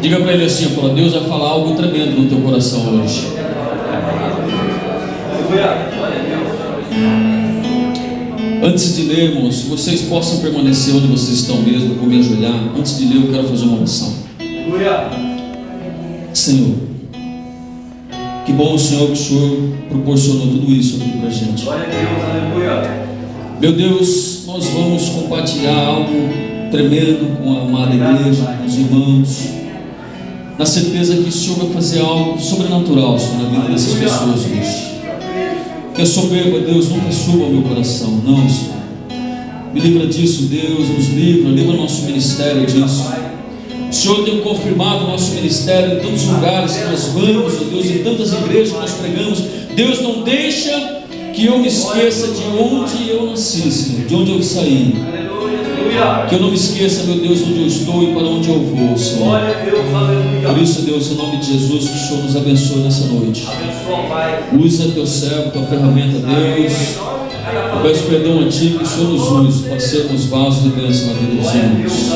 Diga para ele assim, fala, Deus vai falar algo tremendo no teu coração hoje. Antes de lermos, se vocês possam permanecer onde vocês estão mesmo, vou me ajoelhar. Antes de ler, eu quero fazer uma oração. Senhor, que bom o Senhor que o Senhor proporcionou tudo isso aqui para a gente. Meu Deus, nós vamos compartilhar algo tremendo com a amada igreja, com os irmãos, na certeza que o Senhor vai fazer algo sobrenatural sobre a vida dessas pessoas hoje. Que a soberba, Deus, nunca suba ao meu coração, não, Senhor. Me livra disso, Deus, nos livra nosso ministério disso. O Senhor tem confirmado o nosso ministério em tantos lugares que nós vamos, ó Deus, em tantas igrejas que nós pregamos. Deus, não deixa que eu me esqueça de onde eu nasci, Senhor, de onde eu saí. Que eu não me esqueça, meu Deus, onde eu estou e para onde eu vou, Senhor. Por isso, Deus, em nome de Jesus, que o Senhor nos abençoe nessa noite. Usa teu servo, tua ferramenta, Deus. Eu peço perdão a Ti, que o Senhor nos use para sermos vasos de bênção na vida dos irmãos.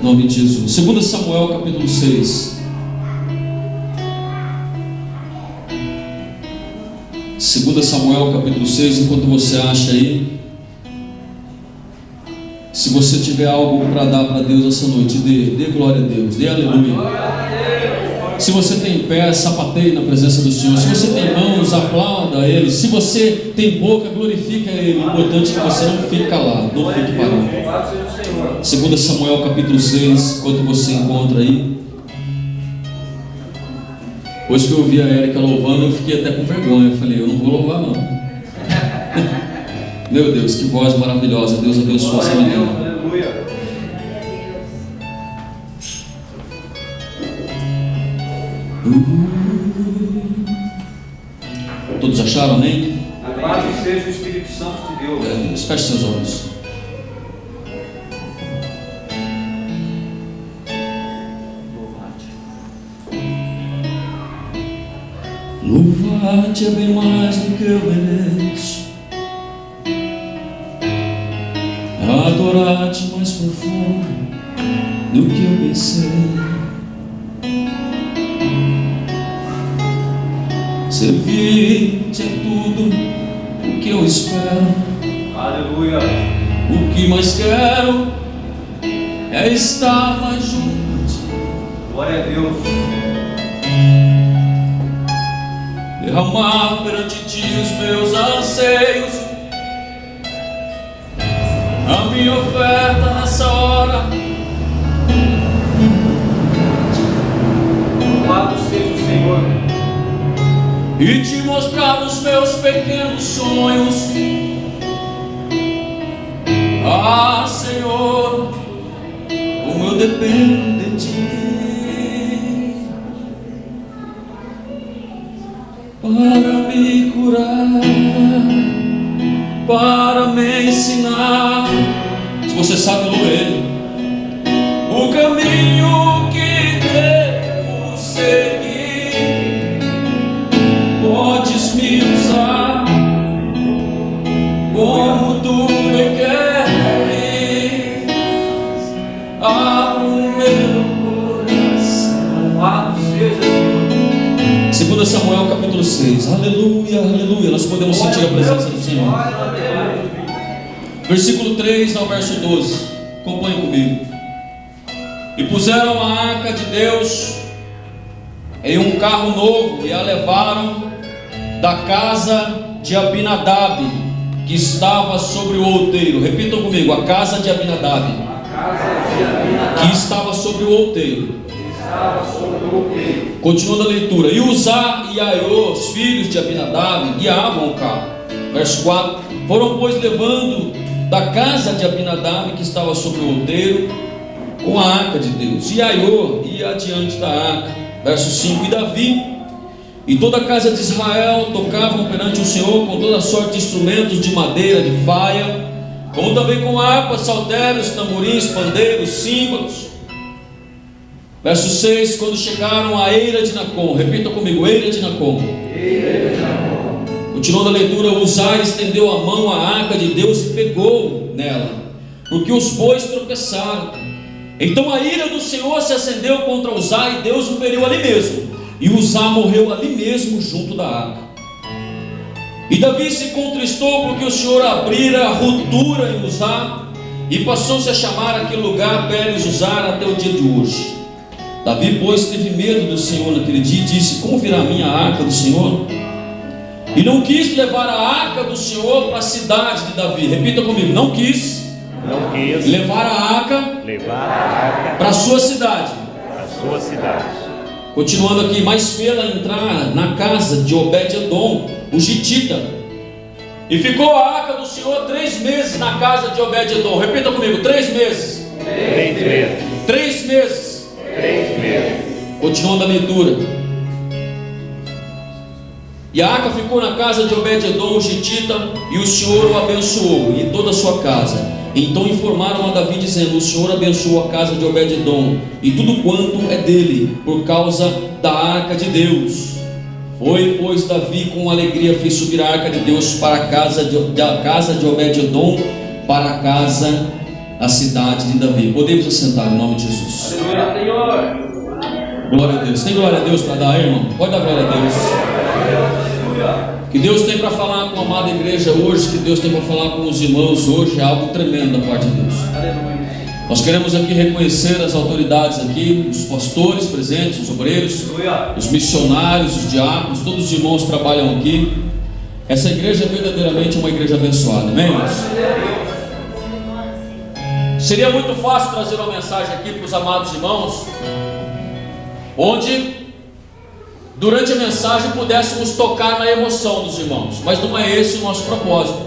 Em nome de Jesus. 2 Samuel capítulo 6. 2 Samuel capítulo 6, enquanto você acha aí. Se você tiver algo para dar para Deus essa noite, dê glória a Deus, dê aleluia. Se você tem pé, sapateie na presença do Senhor. Se você tem mãos, aplauda a Ele. Se você tem boca, glorifica a Ele. O importante é que você não fique calado, não fique parado. 2 Samuel capítulo 6, enquanto você encontra aí. Depois que eu ouvi a Érica louvando, eu fiquei até com vergonha. Eu falei, eu não vou louvar não. Meu Deus, que voz maravilhosa. Deus abençoe essa menina. Todos acharam, amém? Louvado seja o Espírito Santo de Deus. Feche seus olhos. Louvar-te é bem mais do que eu mereço. Adorar-te mais profundo do que eu pensei. Servir-te é tudo o que eu espero. Aleluia. O que mais quero é estar mais junto de Ti. Glória a Deus. Derramar perante Ti os meus anseios, a minha oferta nessa hora. Louvado seja o Senhor. E Te mostrar os meus pequenos sonhos. Ah, Senhor, como eu dependo de Ti para me curar, para me ensinar. Se você sabe, louva Ele. O caminho que devo seguir, podes me usar como Tu me queres. Abra o meu coração. Louvado seja o Senhor. 2 Samuel capítulo 6. Aleluia, aleluia. Nós podemos sentir a presença do Senhor. Versículo 3 ao verso 12. Acompanhe comigo. E puseram a arca de Deus em um carro novo e a levaram da casa de Abinadab, que estava sobre o outeiro. Repitam comigo: a casa de Abinadab, que estava sobre o outeiro. Continuando a leitura. E Uzá e Aiô, os filhos de Abinadab, guiavam o carro. Verso 4. Foram, pois, levando da casa de Abinadab, que estava sobre o outeiro, com a arca de Deus. E Aiô ia adiante da arca. Verso 5. E Davi e toda a casa de Israel tocavam perante o Senhor com toda sorte de instrumentos de madeira, de faia, como também com harpas, saltérios, tamborins, pandeiros, símbolos. Verso 6. Quando chegaram à eira de Nacon, repita comigo: eira de Nacon. Continuando a leitura. Uzá estendeu a mão à arca de Deus e pegou nela, porque os bois tropeçaram. Então a ira do Senhor se acendeu contra Uzá e Deus o feriu ali mesmo. E Uzá morreu ali mesmo junto da arca. E Davi se contristou porque o Senhor abrira ruptura em Uzá, e passou-se a chamar aquele lugar Pérez Uzá até o dia de hoje. Davi, pois, teve medo do Senhor naquele dia e disse: como virá a minha arca do Senhor? E não quis levar a arca do Senhor para a cidade de Davi. Repita comigo: não quis levar a arca para a sua cidade. Continuando aqui, mas fê-la entrar na casa de Obed-edom, o gitita. E ficou a arca do Senhor 3 meses na casa de Obed-edom. Repita comigo: 3 meses. 3 meses. Continuando a leitura. E a arca ficou na casa de Obed-edom, o gitita, e o Senhor o abençoou e toda a sua casa. Então informaram a Davi dizendo: o Senhor abençoou a casa de Obed-edom e tudo quanto é dele, por causa da arca de Deus. Foi, pois, Davi com alegria fez subir a arca de Deus para a casa de Obed-edom, para a casa, a cidade de Davi. Podemos assentar em nome de Jesus. Glória a Deus. Tem glória a Deus para dar, irmão? Pode dar glória a Deus. Que Deus tem para falar com a amada igreja hoje, que Deus tem para falar com os irmãos hoje, é algo tremendo da parte de Deus. Nós queremos aqui reconhecer as autoridades aqui, os pastores presentes, os obreiros, os missionários, os diáconos, todos os irmãos que trabalham aqui. Essa igreja é verdadeiramente uma igreja abençoada, amém, irmãos? Seria muito fácil trazer uma mensagem aqui para os amados irmãos, onde durante a mensagem pudéssemos tocar na emoção dos irmãos, mas não é esse o nosso propósito.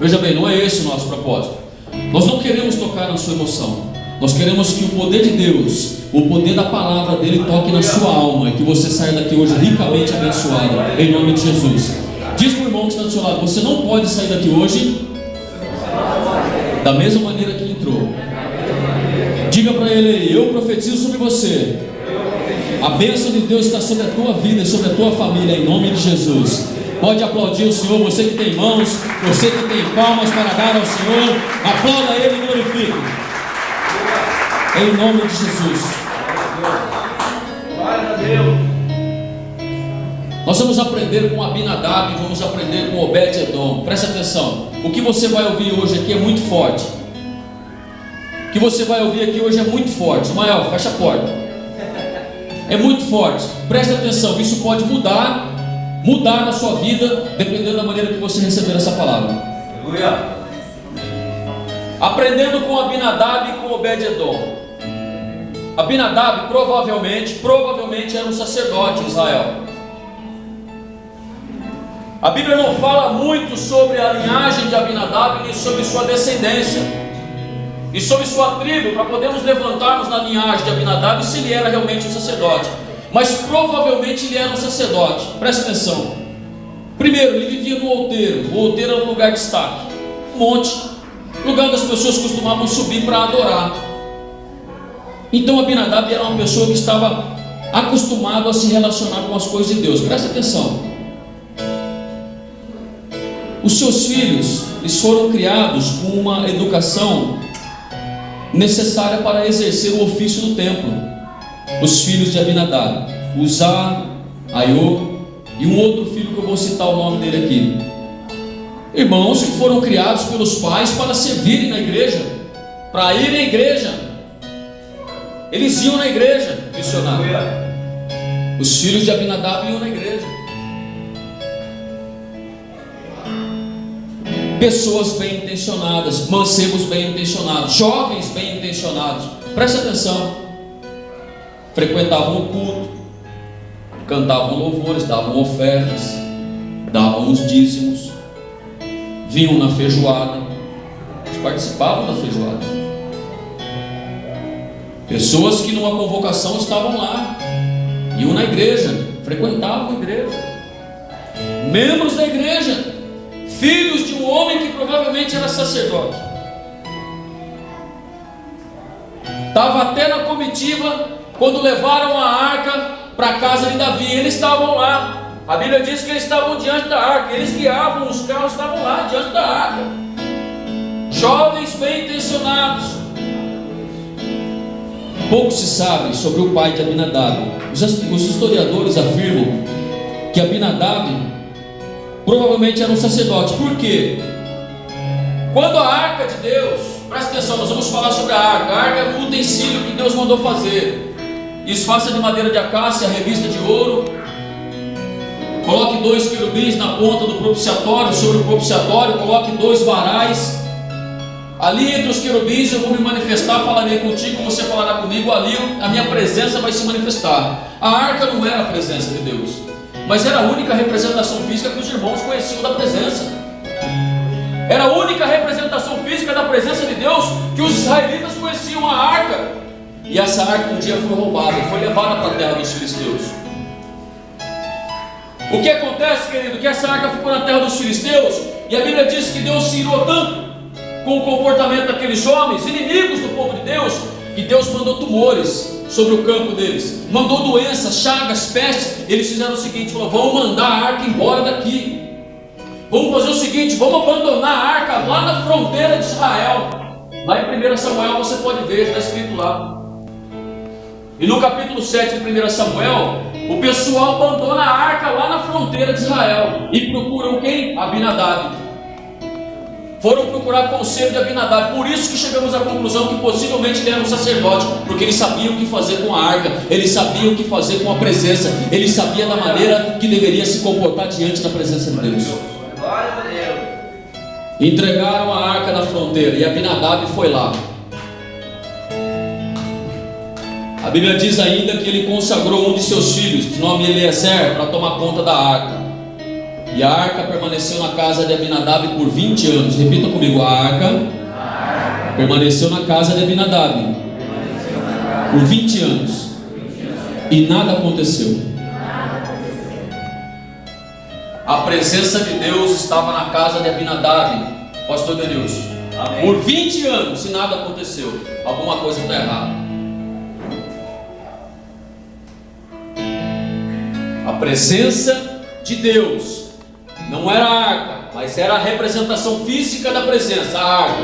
Veja bem, não é esse o nosso propósito. Nós não queremos tocar na sua emoção. Nós queremos que o poder de Deus, o poder da palavra dele toque na sua alma, e que você saia daqui hoje ricamente abençoado, em nome de Jesus. Diz para o irmão que está do seu lado: você não pode sair daqui hoje da mesma maneira que entrou. Diga para ele aí: eu profetizo sobre você. A bênção de Deus está sobre a tua vida e sobre a tua família, em nome de Jesus. Pode aplaudir o Senhor, você que tem mãos, você que tem palmas para dar ao Senhor. Aplauda Ele e glorifique. Em nome de Jesus. Nós vamos aprender com Abinadab e vamos aprender com Obed-edom. Preste atenção. O que você vai ouvir hoje aqui é muito forte. O que você vai ouvir aqui hoje é muito forte. Ismael, fecha a porta. É muito forte. Preste atenção. Isso pode mudar na sua vida, dependendo da maneira que você receber essa palavra. Aprendendo com Abinadab e com Obed-edom. Abinadab provavelmente era um sacerdote em Israel. A Bíblia não fala muito sobre a linhagem de Abinadab, nem sobre sua descendência e sobre sua tribo, para podermos levantarmos na linhagem de Abinadab se ele era realmente um sacerdote. Mas provavelmente ele era um sacerdote. Presta atenção. Primeiro, ele vivia no outeiro. O outeiro era um lugar de destaque, um monte, lugar onde as pessoas costumavam subir para adorar. Então Abinadab era uma pessoa que estava acostumado a se relacionar com as coisas de Deus. Presta atenção. Os seus filhos, eles foram criados com uma educação necessária para exercer o ofício do templo. Os filhos de Abinadab, Uzá, Aiô e um outro filho que eu vou citar o nome dele aqui. Irmãos que foram criados pelos pais para servirem na igreja, para irem à igreja. Eles iam na igreja missionária. Os filhos de Abinadab iam na igreja. Pessoas bem intencionadas, mancebos bem intencionados, jovens bem intencionados. Preste atenção. Frequentavam o culto, cantavam louvores, davam ofertas, davam os dízimos, vinham na feijoada, eles participavam da feijoada. Pessoas que numa convocação estavam lá, iam na igreja, frequentavam a igreja, membros da igreja, filhos de um homem que provavelmente era sacerdote. Estava até na comitiva quando levaram a arca para a casa de Davi. Eles estavam lá. A Bíblia diz que eles estavam diante da arca. Eles guiavam os carros, estavam lá diante da arca. Jovens bem intencionados. pouco se sabe sobre o pai de Abinadab. Os historiadores afirmam que Abinadab provavelmente era um sacerdote. Por quê? Quando a arca de Deus, presta atenção, nós vamos falar sobre a arca. A arca é um utensílio que Deus mandou fazer. Isso faça de madeira de acácia, revista de ouro. Coloque 2 querubins na ponta do propiciatório, sobre o propiciatório, coloque 2 varais. Ali entre os querubins eu vou me manifestar, falarei contigo, você falará comigo, ali a minha presença vai se manifestar. A arca não era a presença de Deus, mas era a única representação física que os irmãos conheciam da presença. Era a única representação física da presença de Deus que os israelitas conheciam, a arca. E essa arca um dia foi roubada e foi levada para a terra dos filisteus. O que acontece, querido? Que essa arca ficou na terra dos filisteus, e a Bíblia diz que Deus se irou tanto com o comportamento daqueles homens, inimigos do povo de Deus, que Deus mandou tumores sobre o campo deles, mandou doenças, chagas, pestes. Eles fizeram o seguinte, falou: vamos mandar a arca embora daqui. Vamos fazer o seguinte, vamos abandonar a arca lá na fronteira de Israel. Lá em 1 Samuel você pode ver, está escrito lá. E no capítulo 7 de 1 Samuel, o pessoal abandona a arca lá na fronteira de Israel e procuram quem? Abinadab. Foram procurar conselho de Abinadab. Por isso que chegamos à conclusão que possivelmente ele era um sacerdote, porque ele sabia o que fazer com a arca, ele sabia o que fazer com a presença, ele sabia da maneira que deveria se comportar diante da presença de Deus. Entregaram a arca na fronteira e Abinadab foi lá. A Bíblia diz ainda que ele consagrou um de seus filhos, de nome Eliezer, para tomar conta da arca. E a arca permaneceu na casa de Abinadab por 20 anos. Repita comigo: a arca permaneceu na casa de Abinadab por 20 anos. E nada aconteceu. A presença de Deus estava na casa de Abinadab, pastor Denilson, por 20 anos e nada aconteceu. Alguma coisa está errada. A presença de Deus não era a arca, mas era a representação física da presença, a arca.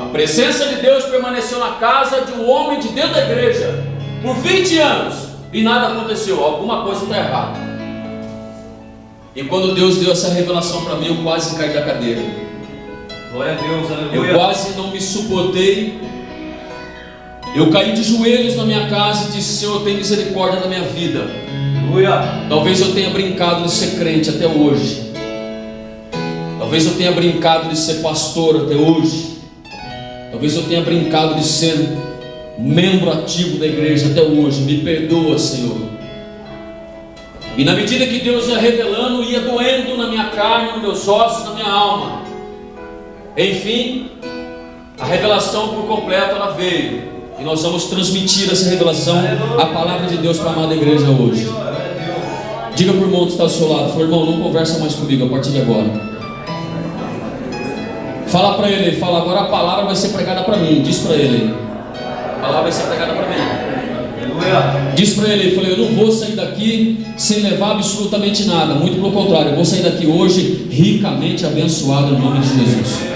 A presença de Deus permaneceu na casa de um homem de dentro da igreja por 20 anos e nada aconteceu. Alguma coisa está errada. E quando Deus deu essa revelação para mim, eu quase caí da cadeira. Glória a Deus, aleluia. Eu quase não me suportei. Eu caí de joelhos na minha casa e disse: Senhor, tem misericórdia da minha vida. Talvez eu tenha brincado de ser crente até hoje. Talvez eu tenha brincado de ser pastor até hoje. Talvez eu tenha brincado de ser membro ativo da igreja até hoje. Me perdoa, Senhor. E na medida que Deus ia revelando, ia doendo na minha carne, nos meus ossos, na minha alma. Enfim, a revelação por completo ela veio. E nós vamos transmitir essa revelação, a palavra de Deus para a amada igreja hoje. Diga para o irmão que está ao seu lado: fala, irmão, não conversa mais comigo a partir de agora. Fala para ele, fala: agora a palavra vai ser pregada para mim. Diz para ele: a palavra vai ser pregada para mim. Diz para ele, falei: eu não vou sair daqui sem levar absolutamente nada. Muito pelo contrário, eu vou sair daqui hoje ricamente abençoado em nome de Jesus.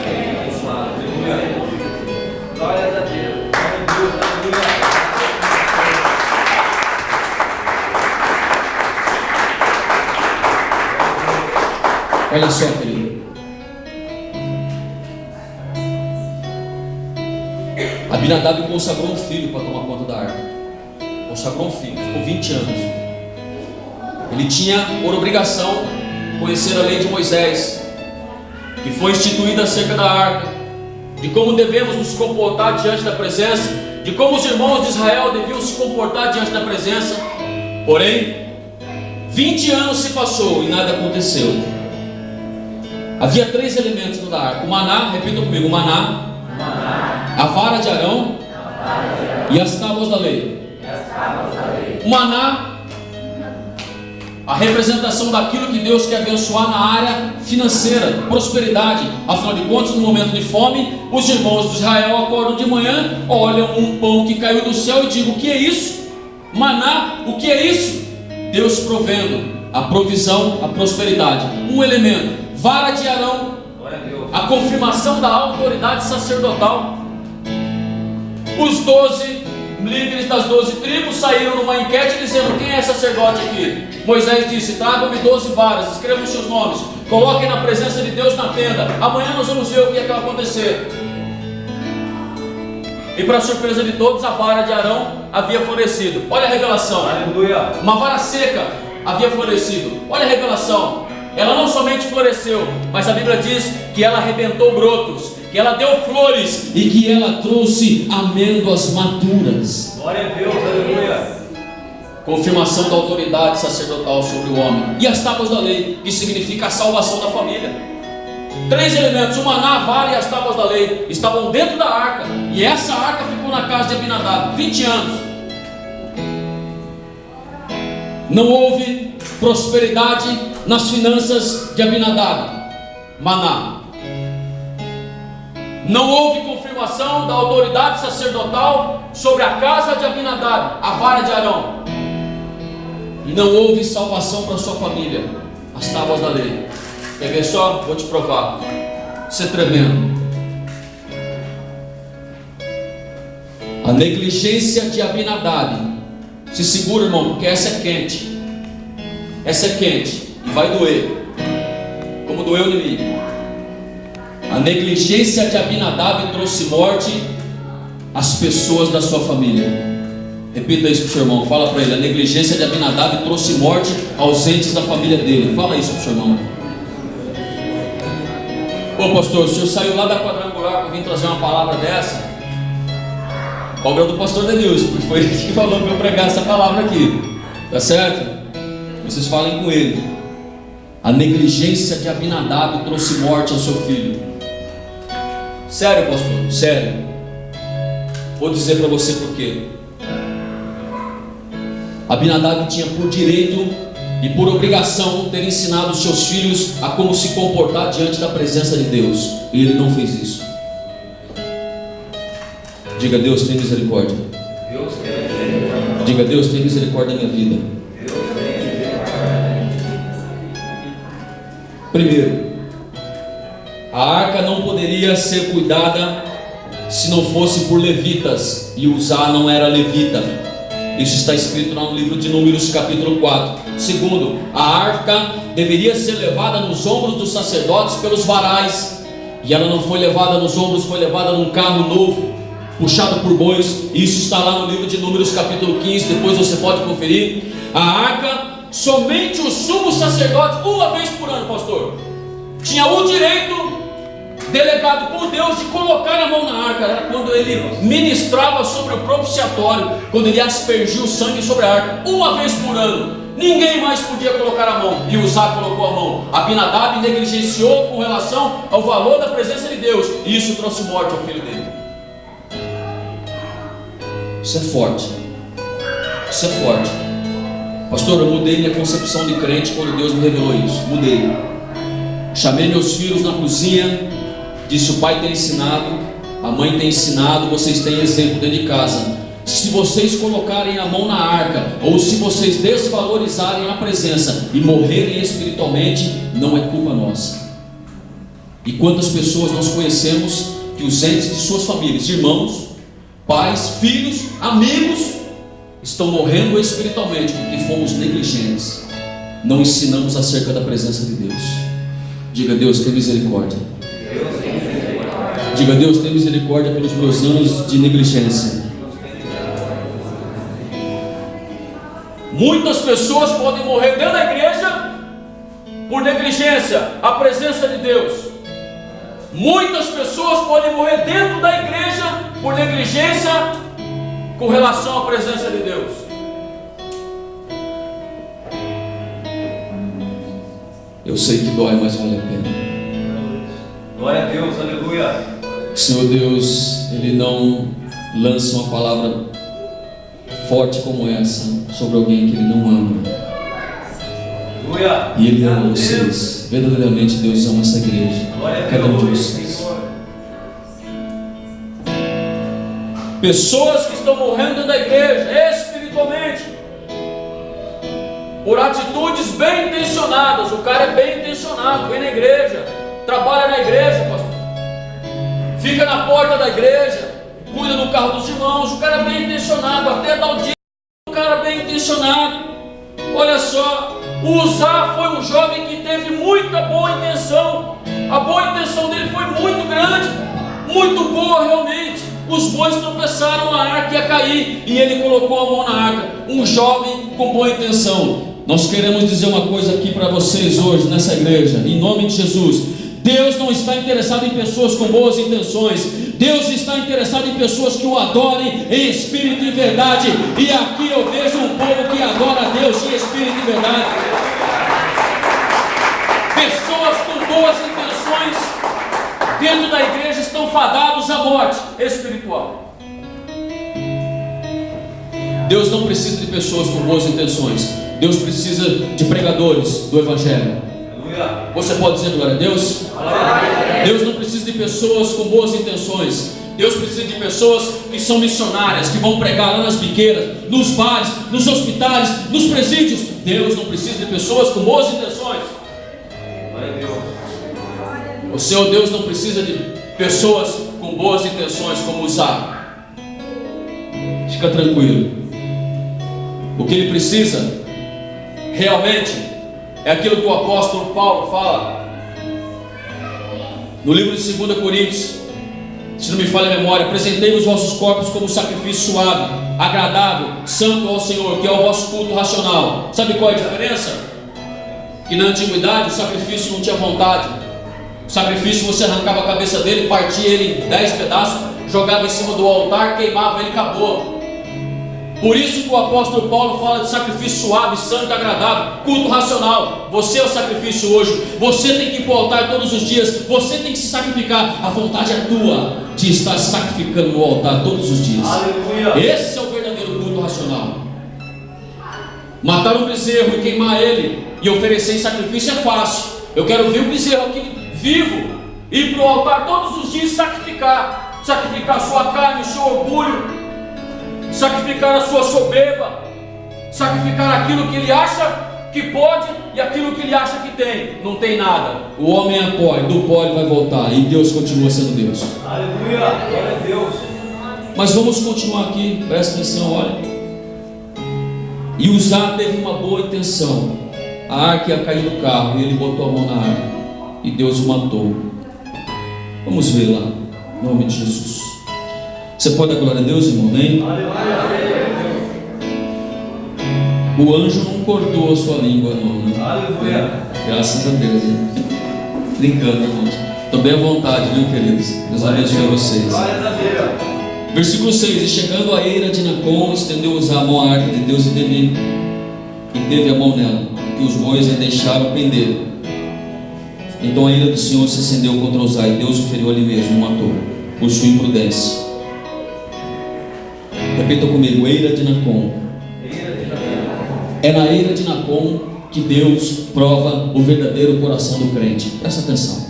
Olha só, querido. Abinadab consagrou um filho para tomar conta da arca. Consagrou um filho, ficou 20 anos. Ele tinha por obrigação conhecer a lei de Moisés, que foi instituída acerca da arca, de como devemos nos comportar diante da presença, de como os irmãos de Israel deviam se comportar diante da presença. Porém, 20 anos se passou e nada aconteceu. Havia 3 elementos no da arca: o maná, repita comigo: o maná, a vara de Arão e as tábuas da lei. O maná, a representação daquilo que Deus quer abençoar na área financeira, prosperidade. Afinal de contas, no momento de fome, os irmãos de Israel acordam de manhã, olham um pão que caiu do céu e digam: o que é isso? Maná, o que é isso? Deus provendo a provisão, a prosperidade. Um elemento: vara de Arão, a confirmação da autoridade sacerdotal. Os 12 líderes das 12 tribos saíram numa enquete dizendo: quem é sacerdote aqui? Moisés disse: tragam-me 12 varas, escrevam seus nomes, coloquem na presença de Deus na tenda, amanhã nós vamos ver o que é que vai acontecer. E para surpresa de todos, a vara de Arão havia florescido. Olha a revelação. Aleluia. Uma vara seca havia florescido. Olha a revelação. Ela não somente floresceu, mas a Bíblia diz que ela arrebentou brotos, que ela deu flores e que ela trouxe amêndoas maduras. Glória a Deus, aleluia. Confirmação da autoridade sacerdotal sobre o homem. E as tábuas da lei, que significa a salvação da família. 3 elementos: o maná, a vara e as tábuas da lei estavam dentro da arca. E essa arca ficou na casa de Abinadab 20 anos. Não houve prosperidade nas finanças de Abinadab. Maná. Não houve confirmação da autoridade sacerdotal sobre a casa de Abinadab, a vara de Arão. E não houve salvação para sua família, as tábuas da lei. Quer ver só? Vou te provar. Isso é tremendo. A negligência de Abinadab. Se segura, irmão, porque essa é quente. Essa é quente e vai doer, como doeu em mim. A negligência de Abinadab trouxe morte às pessoas da sua família. Repita isso para o seu irmão, fala para ele: a negligência de Abinadab trouxe morte aos entes da família dele. Fala isso para o seu irmão. Ô pastor, o senhor saiu lá da quadrangular para vir trazer uma palavra dessa? Cobra do pastor Denilson, porque foi ele que falou para eu pregar essa palavra aqui. Tá certo? Vocês falem com ele. A negligência de Abinadab trouxe morte ao seu filho. Sério, pastor, sério. Vou dizer para você por quê. Abinadab tinha por direito e por obrigação ter ensinado os seus filhos a como se comportar diante da presença de Deus. E ele não fez isso. Diga: Deus, tem misericórdia. Deus tem misericórdia. Diga: Deus, tem misericórdia da minha vida. Deus tem misericórdia. Primeiro, a arca não poderia ser cuidada se não fosse por levitas, e Uzá não era levita. Isso está escrito lá no livro de Números, capítulo 4. Segundo, a arca deveria ser levada nos ombros dos sacerdotes pelos varais, e ela não foi levada nos ombros, foi levada num carro novo, puxado por bois. Isso está lá no livro de Números, capítulo 15. Depois você pode conferir. A arca, somente o sumo sacerdote, uma vez por ano, pastor, tinha o direito delegado por Deus de colocar a mão na arca. Era quando ele ministrava sobre o propiciatório, quando ele aspergia o sangue sobre a arca, uma vez por ano. Ninguém mais podia colocar a mão, e Uzá colocou a mão. Abinadab negligenciou com relação ao valor da presença de Deus, e isso trouxe morte ao filho dele. Isso é forte. Isso é forte. Pastor, eu mudei minha concepção de crente quando Deus me revelou isso. Mudei. Chamei meus filhos na cozinha, disse: o pai tem ensinado, a mãe tem ensinado, vocês têm exemplo dentro de casa. Se vocês colocarem a mão na arca, ou se vocês desvalorizarem a presença e morrerem espiritualmente, não é culpa nossa. E quantas pessoas nós conhecemos que os entes de suas famílias, irmãos, pais, filhos, amigos, estão morrendo espiritualmente porque fomos negligentes, não ensinamos acerca da presença de Deus. Diga: Deus, tem misericórdia. Diga: Deus, tem misericórdia pelos meus anos de negligência. Muitas pessoas podem morrer dentro da igreja por negligência à presença de Deus. Muitas pessoas podem morrer dentro da igreja por negligência com relação à presença de Deus. Eu sei que dói, mas vale a pena. Glória a Deus, aleluia. Senhor Deus, Ele não lança uma palavra forte como essa sobre alguém que Ele não ama. Aleluia. E Ele ama vocês. Verdadeiramente Deus ama essa igreja. Cada um de vocês. Pessoas que estão morrendo dentro da igreja espiritualmente por atitudes bem intencionadas. O cara é bem intencionado, vem na igreja, trabalha na igreja, pastor, fica na porta da igreja, cuida do carro dos irmãos, o cara é bem intencionado, até dá o dia, o cara bem intencionado. Olha só, o Uzá foi um jovem que teve muita boa intenção. A boa intenção dele foi muito grande, muito boa realmente. Os bois tropeçaram, a arca ia cair e ele colocou a mão na arca. Um jovem com boa intenção. Nós queremos dizer uma coisa aqui para vocês hoje nessa igreja, em nome de Jesus. Deus não está interessado em pessoas com boas intenções. Deus está interessado em pessoas que o adorem em espírito e verdade. E aqui eu vejo um povo que adora a Deus em espírito e verdade. Pessoas com boas intenções dentro da igreja estão fadados à morte espiritual. Deus não precisa de pessoas com boas intenções. Deus precisa de pregadores do Evangelho. Você pode dizer glória a Deus? Deus não precisa de pessoas com boas intenções. Deus precisa de pessoas que são missionárias, que vão pregar lá nas biqueiras, nos bares, nos hospitais, nos presídios. Deus não precisa de pessoas com boas intenções. O Senhor Deus não precisa de pessoas com boas intenções como Uzá. Fica tranquilo. O que ele precisa realmente é aquilo que o apóstolo Paulo fala no livro de 2 Coríntios, se não me falha a memória: apresentei os vossos corpos como sacrifício suave, agradável, santo ao Senhor, que é o vosso culto racional. Sabe qual é a diferença? Que na antiguidade o sacrifício não tinha vontade. O sacrifício, você arrancava a cabeça dele, partia ele em 10 pedaços, jogava em cima do altar, queimava ele, acabou. Por isso que o apóstolo Paulo fala de sacrifício suave, santo, agradável, culto racional. Você é o sacrifício hoje. Você tem que ir para o altar todos os dias. Você tem que se sacrificar. A vontade é tua de estar se sacrificando no altar todos os dias. Aleluia. Esse é o verdadeiro culto racional. Matar um bezerro e queimar ele e oferecer em sacrifício é fácil. Eu quero ver o bezerro aqui vivo, ir para o altar todos os dias e sacrificar. Sacrificar a sua carne, o seu orgulho, sacrificar a sua soberba, sacrificar aquilo que ele acha que pode e aquilo que ele acha que tem. Não tem nada. O homem é pó, do pó ele vai voltar, e Deus continua sendo Deus. Aleluia, glória a Deus. Mas vamos continuar aqui, presta atenção, olha. E Uzá teve uma boa intenção. A arca ia cair do carro e ele botou a mão na arca e Deus o matou. Vamos ver lá, em nome de Jesus. Você pode dar glória a Deus, irmão? Amém? O anjo não cortou a sua língua, não, né? Aleluia. Graças a Deus, hein? Brincando, irmãos. Estou bem à vontade, viu, queridos? Deus abençoe vocês. Versículo 6: E chegando a eira de Nacon, estendeu Uzá a mão à arca de Deus e teve a mão nela, que os bois a deixaram pender. Então a ira do Senhor se acendeu contra Uzá, e Deus o feriu ali mesmo, o matou, por sua imprudência. Repita comigo: eira de Nacon. É na eira de Nacon que Deus prova o verdadeiro coração do crente. Presta atenção.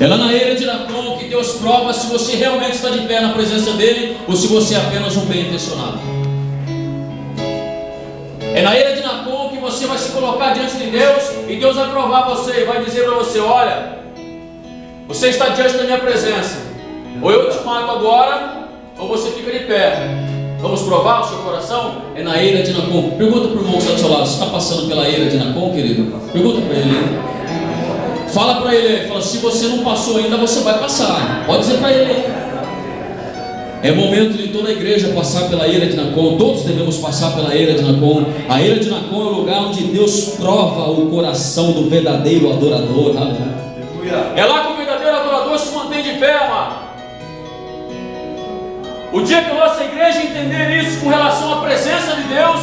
É lá na eira de Nacon que Deus prova se você realmente está de pé na presença dele ou se você é apenas um bem intencionado. É na eira de Nacon que você vai se colocar diante de Deus e Deus vai provar você e vai dizer para você: olha, você está diante da minha presença, ou eu te mato agora ou você fica de pé. Vamos provar o seu coração? É na eira de Nacon. Pergunta para o irmão que está do seu lado: você está passando pela eira de Nacon, querido? Pergunta para ele. Fala para ele, fala: se você não passou ainda, você vai passar. Pode dizer para ele. É momento de toda a igreja passar pela eira de Nacon. Todos devemos passar pela eira de Nacon. A eira de Nacon é o lugar onde Deus prova o coração do verdadeiro adorador. É lá que o verdadeiro adorador se mantém de pé, amado. O dia que a nossa igreja entender isso com relação à presença de Deus,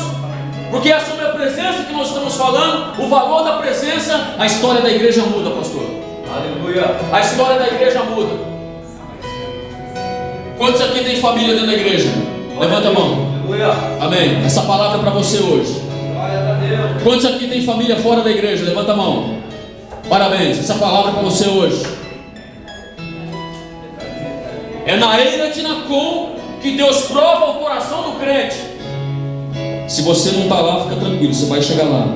porque é sobre a presença que nós estamos falando, o valor da presença, a história da igreja muda, pastor. Aleluia. A história da igreja muda. Quantos aqui tem família dentro da igreja? Levanta a mão. Aleluia. Amém. Essa palavra é para você hoje. Glória a Deus. Quantos aqui tem família fora da igreja? Levanta a mão. Parabéns. Essa palavra é para você hoje. É na eira de Nacon que Deus prova o coração do crente. Se você não está lá, fica tranquilo, você vai chegar lá.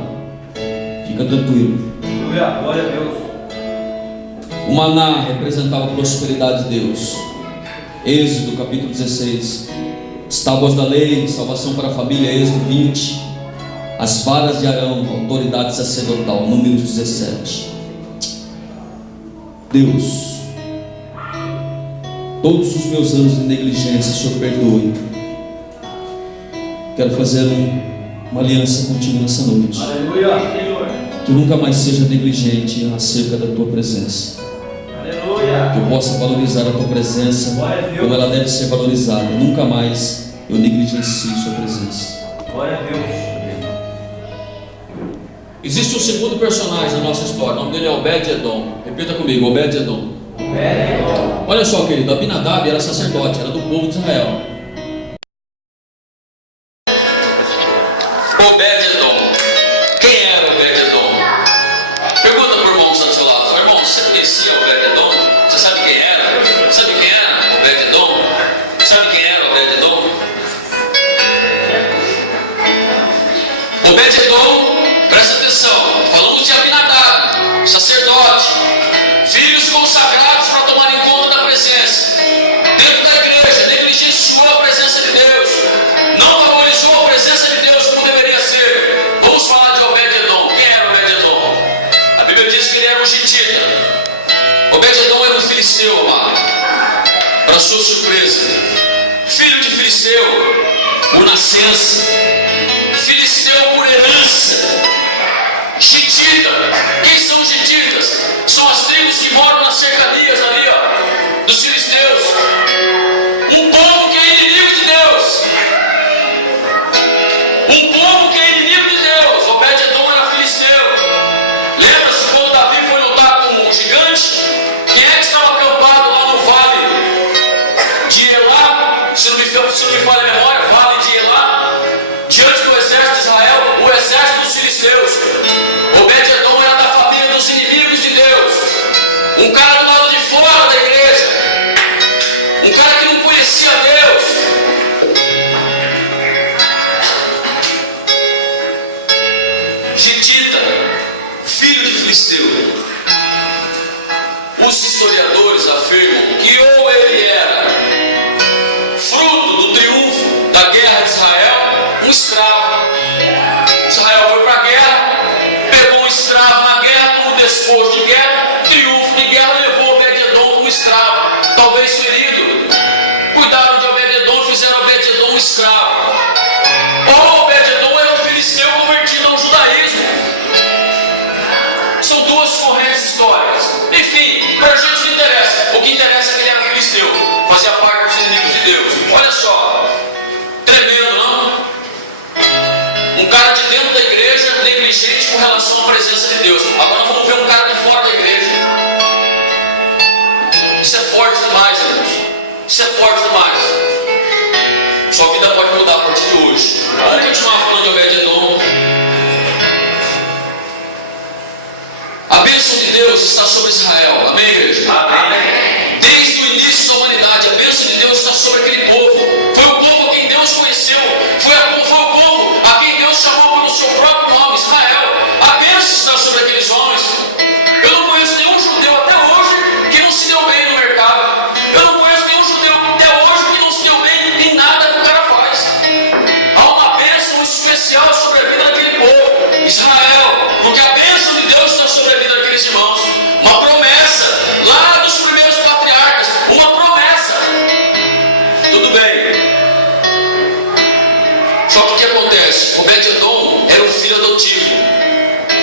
Fica tranquilo. Aleluia, glória a Deus. O maná representava a prosperidade de Deus. Êxodo capítulo 16. As tábuas da lei, salvação para a família, Êxodo 20. As varas de Arão, autoridade sacerdotal, Números 17. Deus, todos os meus anos de negligência, o Senhor perdoe. Quero fazer uma aliança contigo nessa noite. Aleluia. Que eu nunca mais seja negligente acerca da tua presença. Aleluia. Que eu possa valorizar a tua presença como ela deve ser valorizada. Nunca mais eu negligencie sua presença. Glória a Deus. Existe um segundo personagem na nossa história, o nome dele é Obed-Edom. Repita comigo, Obed-Edom. Olha só, querido, Abinadab era sacerdote, era do povo de Israel. Obed-Edom. Quem era Obed-Edom? Pergunta para o irmão que está do seu lado. Irmão, você conhecia Obed-Edom? Você sabe quem era? Sabe quem era Obed-Edom? Sabe quem era Obed-Edom? Obed-Edom, presta atenção, falamos de Abinadab, sacerdote, filhos consagrados para tomarem conta da presença. Dentro da igreja, negligenciou a presença de Deus, não valorizou a presença de Deus como deveria ser. Vamos falar de Obed-Edom. Quem era Obed-Edom? A Bíblia diz que ele era um gitita. Obed-Edom era um filisteu, amado. Para sua surpresa, filho de filisteu por nascença, filisteu por herança, gitita. Quem são os gititas? São as tribos que moram nas cercanias ali, ó, dos filisteus. Um povo que é inimigo de Deus. Um povo que é inimigo de Deus. Obed-Edom era filisteu. Lembra-se quando Davi foi lutar com um gigante? Quem é que estava acampado lá no vale de Elá? Se não me falha a memória, vale de Elá, diante do exército de Israel, o exército dos filisteus. Obed-Edom era da família dos inimigos de Deus. Um cara do lado de fora da igreja. Um cara que não conhecia Deus. Gitita, filho de filisteu. Os historiadores afirmam que ou ele era fruto do triunfo da guerra de Israel, um escravo. Israel foi para a guerra, pegou um escravo na guerra como despojo de guerra, triunfo de guerra, levou Obed-Edom como escravo, talvez ferido. Cuidaram de Obed-Edom e fizeram Obed-Edom um escravo. Ou Obed-Edom era um filisteu convertido ao judaísmo. São duas correntes históricas. Enfim, para a gente não interessa. O que interessa é que ele era filisteu, fazia parte dos inimigos de Deus. Olha só, tremendo, não? Um cara de dentro da igreja negligente com relação à presença de Deus. Agora vamos ver um cara de fora da igreja. Isso é forte demais, irmãos. Isso é forte demais. Sua vida pode mudar a partir de hoje. Vamos continuar falando de Obed-Edom. A bênção de Deus está sobre Israel. Amém, igreja? Amém. Desde o início da humanidade, a bênção de Deus está sobre aquele povo. Foi o povo a quem Deus conheceu. Foi o povo a quem Deus chamou pelo seu próprio nome, Israel. A bênção está sobre aqueles homens. Eu não conheço nenhum judeu até hoje que não se deu bem no mercado. Eu não conheço nenhum judeu até hoje que não se deu bem em nada que o cara faz. Há uma bênção especial sobre a vida daquele povo, Israel, porque a bênção de Deus está sobre a vida daqueles irmãos. Uma promessa lá dos primeiros patriarcas, uma promessa. Tudo bem. Só que o que acontece? Obed-Edom era um filho adotivo.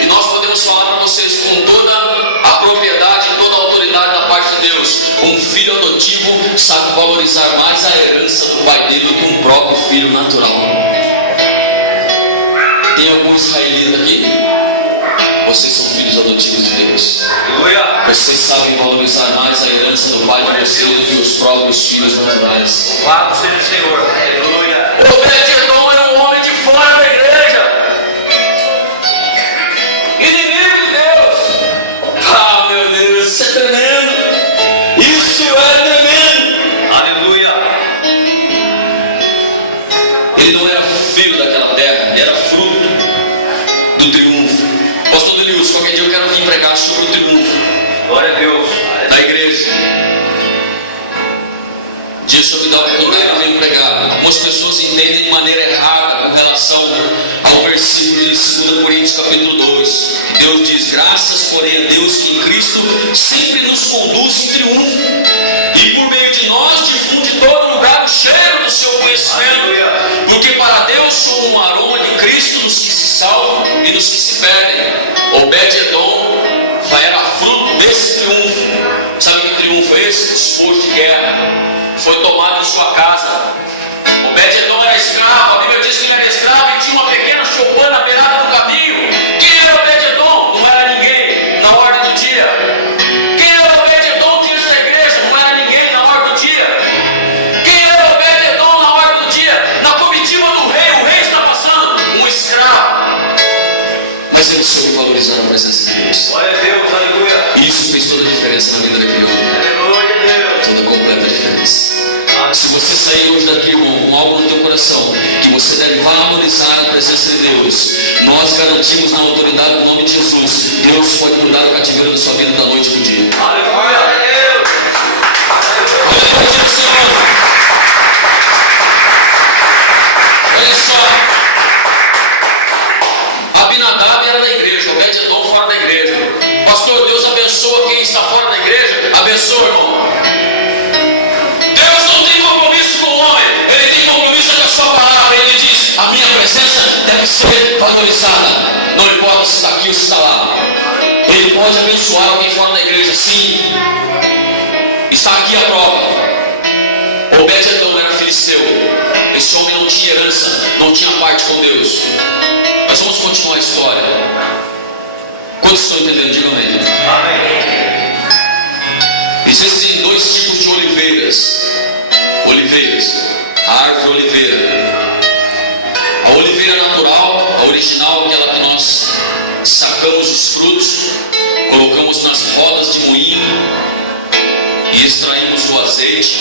E nós podemos falar para vocês com toda a propriedade e toda a autoridade da parte de Deus. Um filho adotivo sabe valorizar mais a herança do pai dele do que um próprio filho natural. Tem algum israelita aqui? Vocês são filhos adotivos de Deus. Aleluia. Vocês sabem valorizar mais a herança do pai de vocês do que os próprios filhos naturais. Louvado seja o Senhor. Aleluia. Obed-Edom era um homem de fora da igreja, inimigo de Deus. Ah, meu Deus, isso é tremendo. Isso é tremendo. Aleluia. Ele não era filho daquela terra, ele era fruto do triunfo. Pastor Delilson, qualquer dia eu quero vir pregar sobre o triunfo Glória a Deus. da igreja. cuidar com o que eu venho pregar. Algumas pessoas entendem de maneira errada com relação ao versículo de 2 Coríntios capítulo 2. Que Deus diz: graças, porém, a Deus que em Cristo sempre nos conduz em triunfo, e por meio de nós difunde em todo lugar o cheiro do seu conhecimento, porque para Deus sou um aroma de Cristo nos que se salvam e nos que se perdem. Obed-Edom era fruto desse triunfo. Sabe que triunfo é esse? Despojo de guerra. Foi tomado em sua casa. Obed-Edom era escravo. A Bíblia diz que ele era escravo e tinha uma pequena choupana na beirada do caminho. Quem era Obed-Edom? Não era ninguém na ordem do dia. Quem era Obed-Edom diante da igreja? Não era ninguém na ordem do dia. Quem era Obed-Edom na ordem do dia? Na comitiva do rei, o rei está passando, um escravo. Mas ele soube valorizar a presença de Deus. Glória a Deus, aleluia. Isso fez toda a diferença na vida daquele homem. Aleluia, Deus. Toda a completa diferença. Se você sair hoje daqui, irmão, com algo no teu coração, que você deve valorizar a presença de Deus, nós garantimos na autoridade do nome de Jesus, Deus pode mudar o cativeiro da sua vida da noite para o dia. Aleluia, Deus. Olha para o Senhor. Olha só. Abinadab era da igreja, Obed-Edom fora da igreja. Pastor, Deus abençoa quem está fora da igreja. Abençoa, irmão. Deus não tem compromisso com o homem, Ele tem compromisso com a sua palavra. Ele diz: a minha presença deve ser valorizada, não importa se está aqui ou se está lá. Ele pode abençoar alguém fora da igreja, sim. Está aqui a prova. Obed-Edom era filisteu. Esse homem não tinha herança, não tinha parte com Deus. Mas vamos continuar a história. Quantos estão entendendo? Digam amém. Amém. Existem dois tipos de oliveiras. A árvore oliveira. A oliveira natural, a original, aquela que nós sacamos os frutos, colocamos nas rodas de moinho e extraímos o azeite.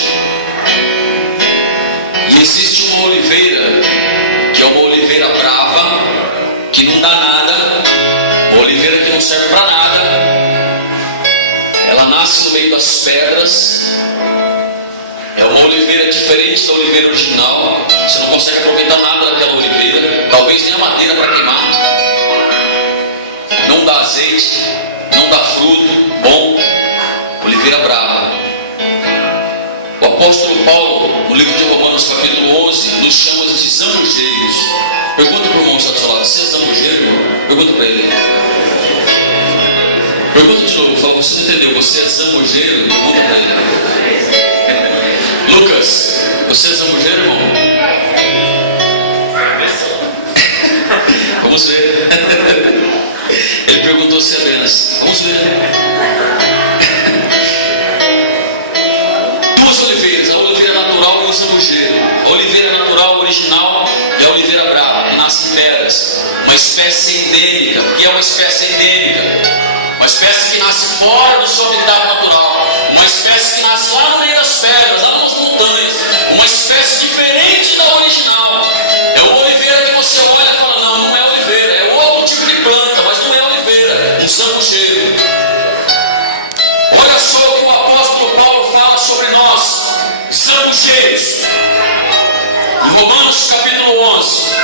E existe uma oliveira, que é uma oliveira brava, que não dá nada, uma oliveira que não serve para nada. Ela nasce no meio das pedras. É uma oliveira diferente da oliveira original. Você não consegue aproveitar nada daquela oliveira, talvez nem a madeira para queimar. Não dá azeite, não dá fruto bom. Oliveira brava. O apóstolo Paulo, no livro de Romanos capítulo 11, nos chama de zambujeiros. Pergunta para o irmão que está do seu lado: você é zambujeiro, irmão? Pergunta para ele. Pergunta de novo, fala: você não entendeu, você é zambujeiro? Pergunta para ele. Lucas, você é zambujeiro, irmão? Vamos ver. Ele perguntou se é delas. Vamos ver. Duas oliveiras, a oliveira natural e o zambujeiro. A oliveira natural original e a oliveira brava, que nasce em pedras. Uma espécie endêmica. O que é uma espécie endêmica? Uma espécie que nasce fora do seu habitat natural. Uma espécie que nasce lá no meio das pedras, lá nas montanhas. Uma espécie diferente da original. É uma oliveira que você olha e fala: não, não é oliveira. É outro tipo de planta, mas não é oliveira. Um zambujeiro. Olha só o que o apóstolo Paulo fala sobre nós, zambujeiros. Em Romanos capítulo 11.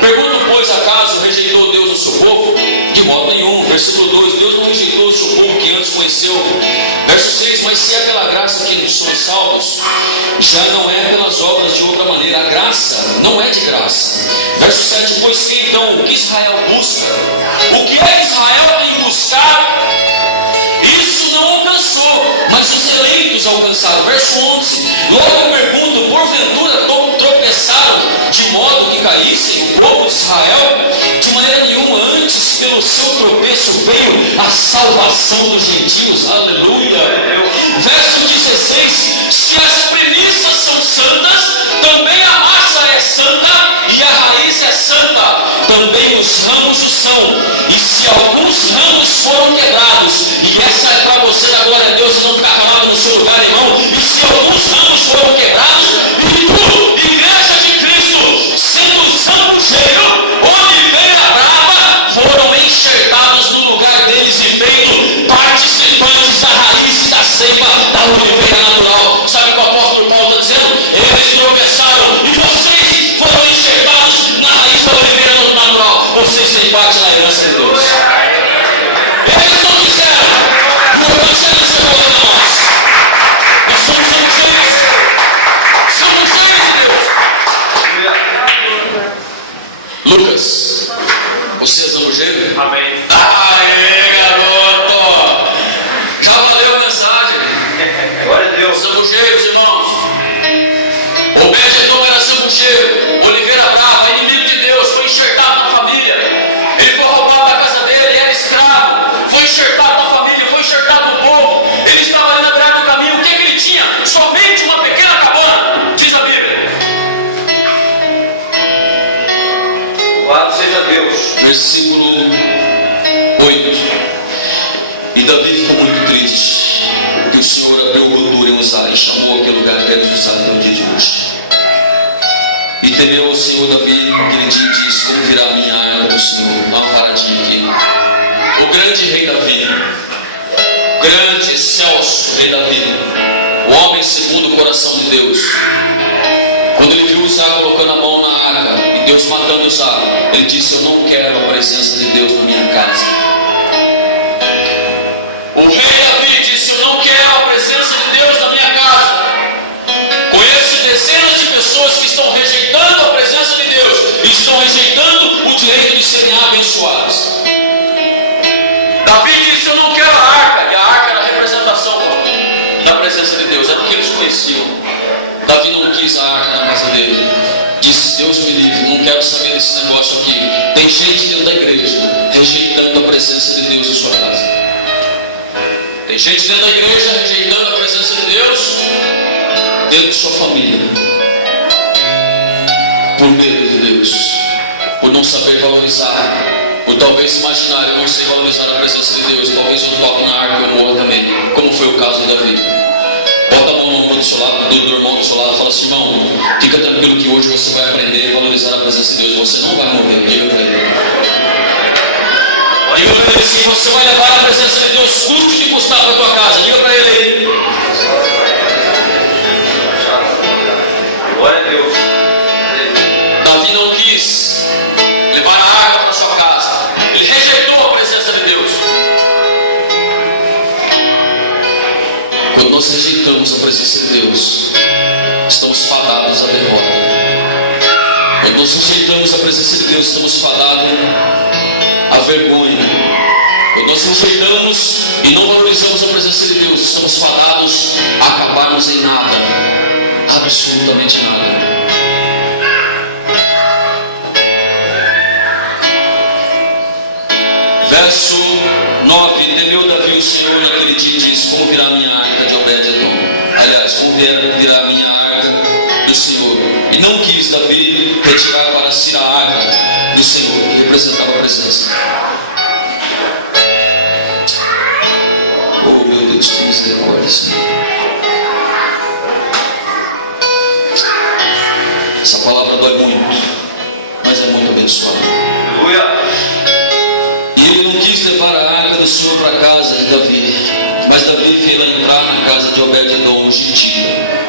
Pergunto, pois, acaso rejeitou Deus o seu povo? De modo nenhum. Versículo 2: Deus não rejeitou o seu povo que antes conheceu. Verso 6: mas se é pela graça que somos salvos, já não é pelas obras de outra maneira. A graça não é de graça. Verso 7: pois que então o que Israel busca? O que é que Israel tem buscar? Isso não alcançou, mas os eleitos alcançaram. Verso 11: logo eu pergunto, porventura tropeçaram de modo que caíssem o povo de Israel? De maneira nenhuma, antes pelo seu tropeço veio a salvação dos gentios. Aleluia. Verso 16: se as premissas são santas, também a massa é santa e a raiz é santa, também os ramos o são. E se alguns ramos foram quebrados, e essa é para você dar glória a Deus e não ficar calado no seu lugar, irmão. E se alguns ramos foram quebrados, e tu, igreja de Cristo, sendo zambujeiro, oliveira brava, foram enxertados no lugar deles e feito participantes da raiz e da seiva da oliveira natural. Sabe o que o apóstolo Paulo está dizendo? Amém. Aê, garoto! Já valeu a mensagem. Glória a Deus. Samugeiros, irmãos. Obed-edom era sambugeiro. Oliveira Brava, inimigo de Deus, foi enxertado na família. Ele foi roubado da casa dele, ele era escravo. Foi enxertado na família, foi enxertado no povo. Ele estava ali na beirada do caminho. O que ele tinha? Somente uma pequena cabana, diz a Bíblia. Louvado seja Deus. Versículo 8. E Davi ficou muito triste, porque o Senhor abriu gordura em Uzá e chamou aquele lugar de Uzá até o dia de hoje. E temeu ao Senhor Davi naquele dia e disse: como virá a minha arca do Senhor? Dá uma paradinha aqui. O grande rei Davi, grande, excelso rei Davi, o homem segundo o coração de Deus, quando ele viu Uzá colocando a mão na arca e Deus matando Uzá, ele disse: eu não quero a presença de Deus na minha casa. O rei Davi disse: eu não quero a presença de Deus na minha casa. Conheço dezenas de pessoas que estão rejeitando a presença de Deus e estão rejeitando o direito de serem abençoados. Davi disse: eu não quero a arca. E a arca era a representação da presença de Deus, era o que eles conheciam. Davi não quis a arca na casa dele. Disse: Deus me livre, não quero saber desse negócio aqui. Tem gente dentro da igreja rejeitando a presença de Deus em sua casa. Tem gente dentro da igreja rejeitando a presença de Deus dentro de sua família, por medo de Deus, por não saber valorizar, por talvez imaginar: eu não sei valorizar a presença de Deus, talvez eu toque na arca e eu morra também, como foi o caso de Davi. Bota a mão no ombro do seu lado, do irmão do seu lado, e fala assim: irmão, fica tranquilo que hoje você vai aprender a valorizar a presença de Deus, você não vai morrer. Diga para ele. Diga para ele assim: você vai levar a presença de Deus, custe que custar para a tua casa. Diga para ele. Glória a Deus. Davi não quis levar a arca para sua casa, ele rejeitou a presença de Deus. Quando nós rejeitamos a presença de Deus, estamos fadados à derrota. Quando nós rejeitamos a presença de Deus, estamos fadados à vergonha. Quando nós rejeitamos e não valorizamos a presença de Deus, estamos fadados a acabarmos em nada, absolutamente nada. Verso 9: temeu Davi o Senhor naquele dia e disse: como virá a minha arca de Obed-edom? Aliás, como virá a minha arca do Senhor? E não quis Davi retirar para si a arca do Senhor, que representava a presença. Oh meu Deus, que misericórdia, Senhor. Essa palavra dói muito, mas é muito abençoada. Aleluia. Ele não quis levar a arca do Senhor para a casa de Davi, mas Davi fez-la entrar na casa de Obed-edom, o gitita.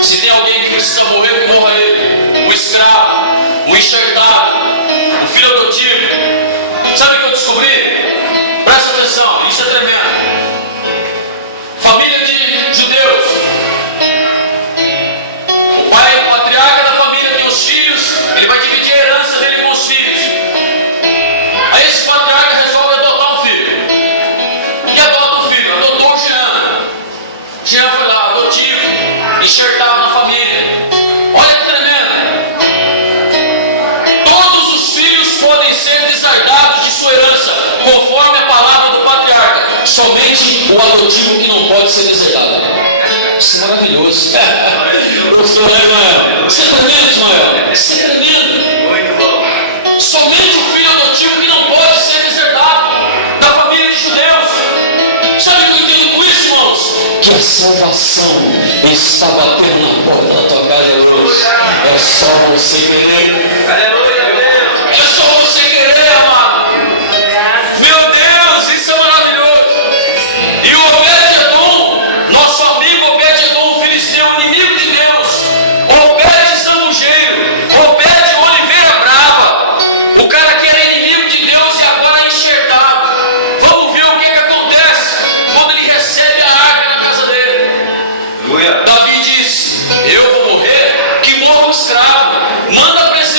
Se tem alguém que precisa morrer, que morra ele. O escravo, o enxertado, o filho adotivo. Sabe o que eu descobri? Presta atenção, isso é tremendo. Família de judeus. O pai, o patriarca da família, tem os filhos, ele vai dividir a herança dele com os filhos. Aí esse patriarca resolve adotar um filho. E adota um filho, adotou o Jean. Jean foi lá, adotivo, enxertado na família. Olha que tremendo. Todos os filhos podem ser desardados de sua herança, conforme a palavra do patriarca. Somente o adotivo que não pode ser deserdado. Isso é maravilhoso. Professor Ismael, isso é tremendo, Ismael. Isso é tremendo. Muito bom. Somente o filho adotivo que não pode ser deserdado da família de judeus. Sabe o que eu entendo com isso, irmãos? Que a salvação está batendo na porta da tua casa hoje. É só você querer. Aleluia, Deus. É só você querer, amado. Meu Deus, isso é maravilhoso. E o Obed-edom, nosso amigo Obed-edom, o filisteu, inimigo de Deus, Obed Sambugeiro, Obed Oliveira Brava, o cara que era inimigo de Deus e agora é enxertado. Vamos ver o que acontece quando ele recebe a arca na casa dele. Aleluia. Davi disse: eu vou morrer, que morra um escravo. Manda a presença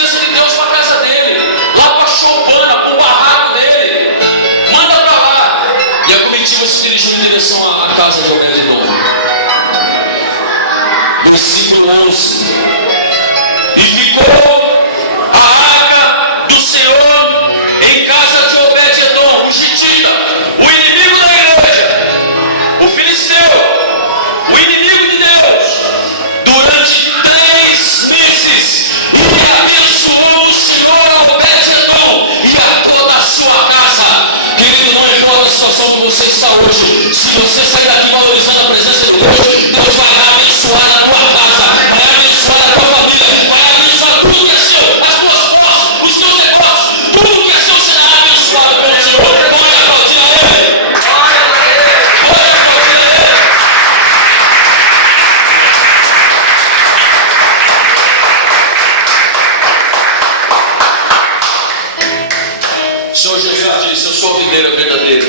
disse: eu sou a videira verdadeira,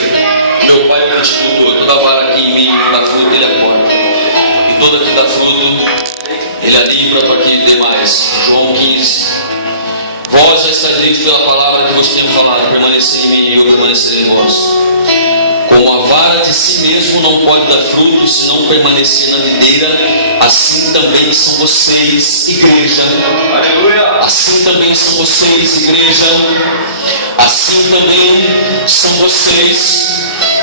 meu pai é o viticultor, toda vara que em mim não dá fruto, ele acorda, e toda que dá fruto, ele alivra para que dê mais. João 15. Vós já estáis livres pela palavra que vos tenho falado, permanecei em mim e eu permanecerei em vós. Como a vara de si mesmo não pode dar fruto se não permanecer na videira, assim também são vocês, igreja. Aleluia. Assim também são vocês, igreja. Assim também são vocês.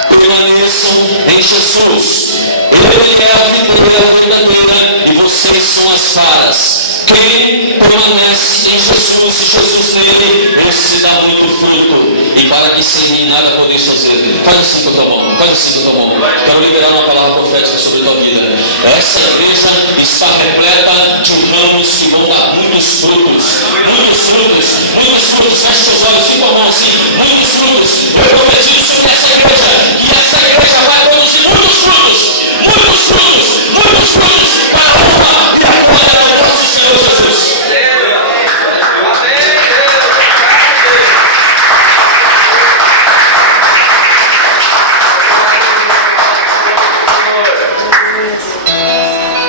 Permaneçam em Jesus. Ele é a videira verdadeira e vocês são as varas. Quem permanece em Jesus e Jesus nele, esse dá muito fruto. E para que sem mim nada podeis fazer. Faz assim com a tua mão, faz assim com a tua mão. Quero liberar uma palavra profética sobre a tua vida. Essa igreja está repleta de ramos que vão dar muitos frutos. Muitos frutos, muitos frutos. Feche seus olhos, fica com a mão assim. Muitos frutos. Eu profetizo sobre essa igreja, que essa igreja vai produzir muitos frutos. Muitos frutos, muitos frutos. Para a honra e a glória do nosso Senhor Jesus.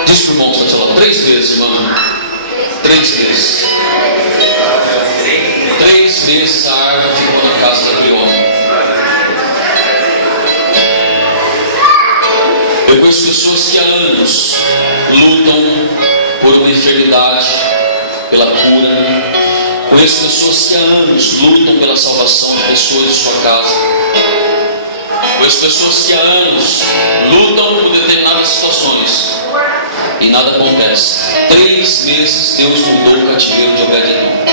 Diz para o irmão que está falando 3 vezes, irmão. 3 vezes. 3 vezes a árvore ficou na casa daquele homem. Eu conheço pessoas que há anos lutam por uma enfermidade, pela cura. Conheço pessoas que há anos lutam pela salvação de pessoas de sua casa. Conheço pessoas que há anos lutam por determinadas situações e nada acontece. 3 meses Deus mudou o cativeiro de Obed-Edom.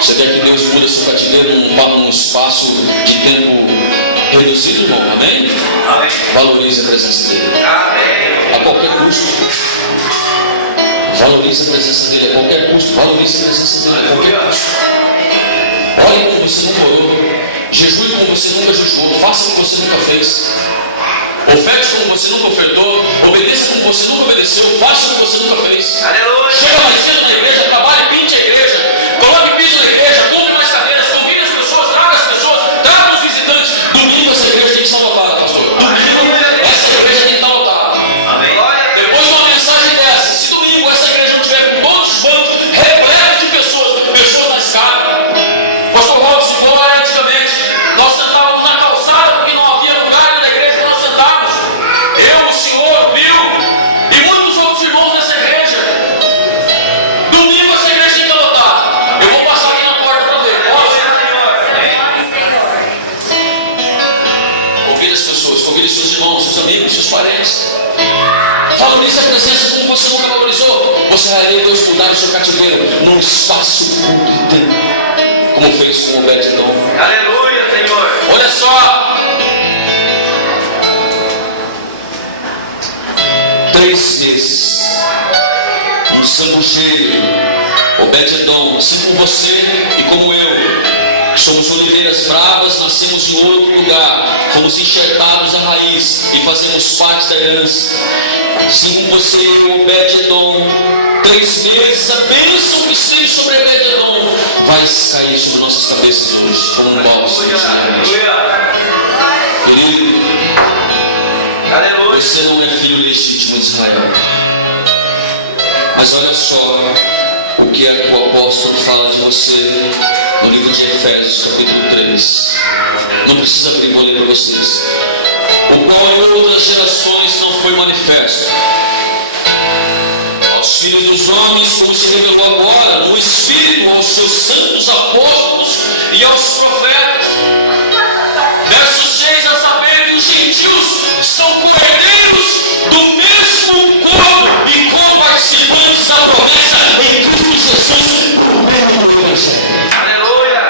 Você quer que Deus mude seu cativeiro num espaço de tempo reduzido, irmão? Amém? Amém. Valorize a presença dele. Amém. A qualquer custo. Valorize a presença dele a qualquer custo. Valorize a presença dele a qualquer custo. Olhe como você nunca orou. Jejue como você nunca jejuou. Faça como você nunca fez. Oferte como você nunca ofertou. Obedeça como você nunca obedeceu. Faça como você nunca fez. Aleluia. Chega mais cedo na igreja, trabalhe, pinte a igreja. Coloque piso na igreja, compre mais cadeiras, convide as pessoas, traga as pessoas, traga os visitantes. Domingo essa igreja tem que estar lotada, pastor. Domingo essa igreja tem que estar lotada. Amém. Depois de uma mensagem dessa, se domingo essa igreja não tiver com todos os bancos repletos de pessoas na escada. Pastor Robson, igual era antigamente, nós sentávamos na calçada porque não havia lugar na igreja para nós sentarmos. Eu, o senhor, o Bill e muitos outros irmãos dessa igreja. Domingo essa igreja tem que estar lotada. Eu vou passar aqui na porta para ver. Convide as pessoas, convide seus irmãos, seus amigos, seus parentes. Valorize a presença como você nunca valorizou. Você vai ver Deus mudar o seu cativeiro num espaço curto de tempo, como fez com Obed-Edom. Aleluia, Senhor. Olha só. 3 vezes. Um sangueiro. Obed-Edom, assim como você e como eu. Somos oliveiras bravas, nascemos em outro lugar, fomos enxertados à raiz e fazemos parte da herança. Assim como você e eu, Obed-Edom, 3 meses, a bênção que esteve sobre Obed-Edom vai cair sobre nossas cabeças hoje, como um bálsamo. Querido, Aleluia. você não é filho legítimo de Israel. Mas olha só o que é que o apóstolo fala de você no livro de Efésios, capítulo 3. Não precisa abrir, vou ler para vocês. O qual em outras gerações não foi manifesto aos filhos dos homens, como se revelou agora no Espírito aos seus santos apóstolos e aos profetas. Verso 6, a saber que os gentios são cordeiros do mesmo corpo e co-participantes da promessa em Cristo Jesus por meio do Evangelho. Aleluia.